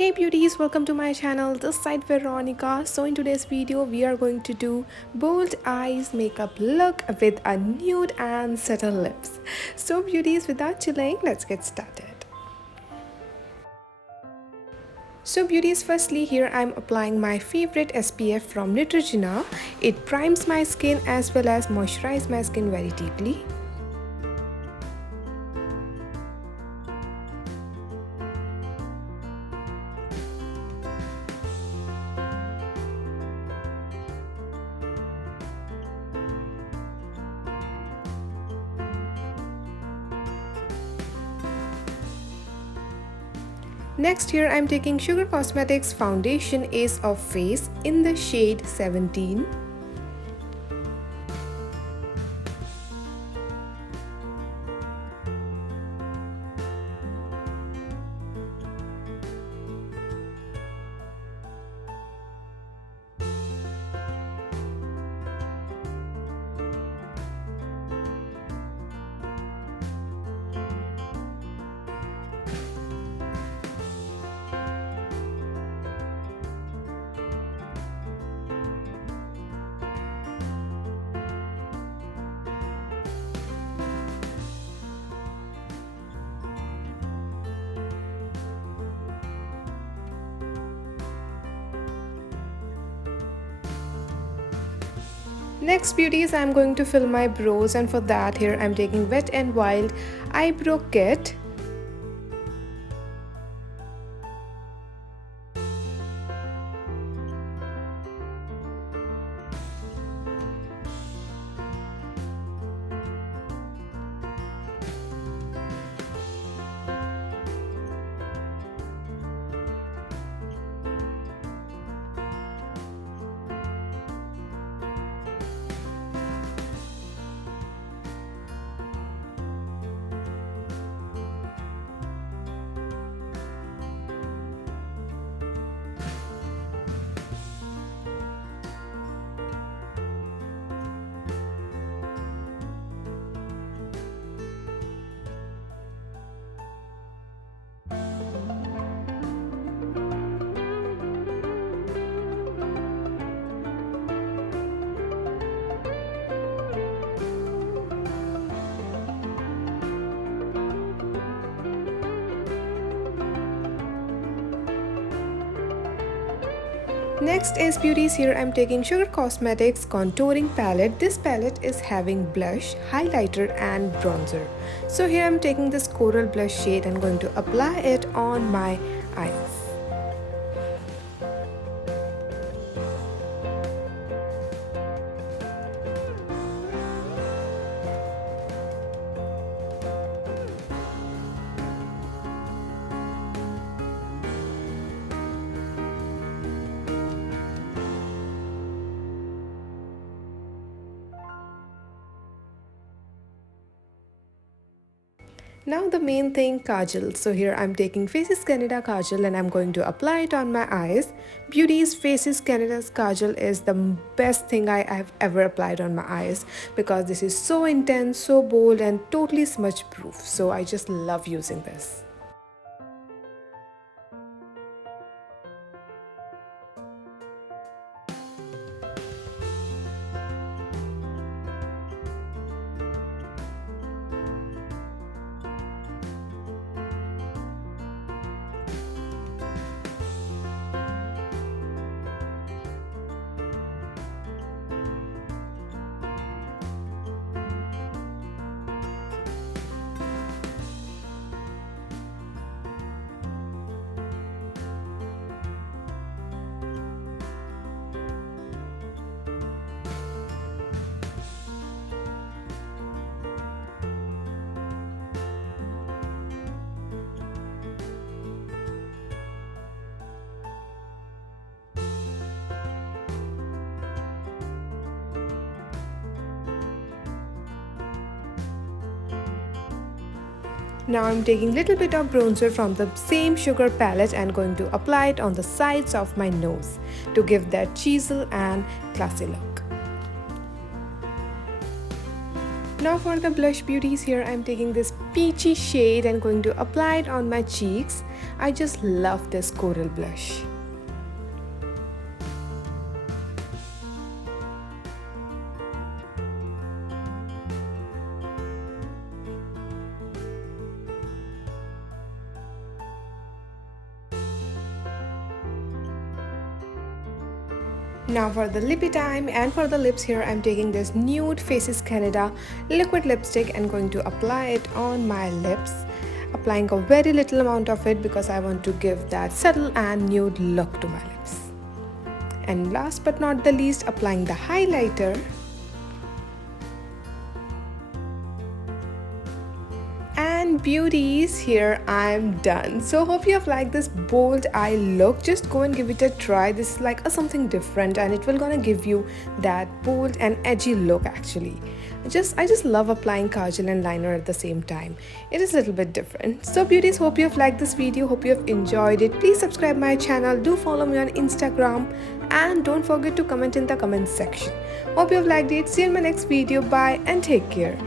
Hey beauties, welcome to my channel. This side Veronica. So in today's video we are going to do bold eyes makeup look with a nude and subtle lips. So beauties, without delaying, let's get started. So beauties, firstly here I'm applying my favorite SPF from Neutrogena. It primes my skin as well as moisturizes my skin very deeply. Next here I'm taking Sugar Cosmetics Foundation Ace of Face in the shade 17. Next beauties, I'm going to fill my brows, and for that here I'm taking Wet n Wild eyebrow kit. Next is beauties, here I'm taking Sugar Cosmetics contouring palette. This palette is having blush, highlighter and bronzer. So here I'm taking this coral blush shade and going to apply it on my eyes. Now the main thing, Kajal. So here I'm taking Faces Canada Kajal and I'm going to apply it on my eyes. Beauties, Faces Canada's Kajal is the best thing I've ever applied on my eyes because this is so intense, so bold and totally smudge proof. So I just love using this. Now I'm taking little bit of bronzer from the same sugar palette and going to apply it on the sides of my nose to give that chisel and classy look. Now for the blush beauties, here I'm taking this peachy shade and going to apply it on my cheeks. I just love this coral blush. Now for the lippy time, and for the lips, here I'm taking this nude Faces Canada liquid lipstick and going to apply it on my lips, applying a very little amount of it because I want to give that subtle and nude look to my lips. And last but not the least, applying the highlighter. And beauties, here I'm done. So hope you have liked this bold eye look. Just go and give it a try. This is like something different and it will gonna give you that bold and edgy look actually. I just love applying kajal and liner at the same time. It is a little bit different. So beauties, hope you have liked this video. Hope you have enjoyed it. Please subscribe my channel. Do follow me on Instagram and don't forget to comment in the comment section. Hope you have liked it. See you in my next video. Bye and take care.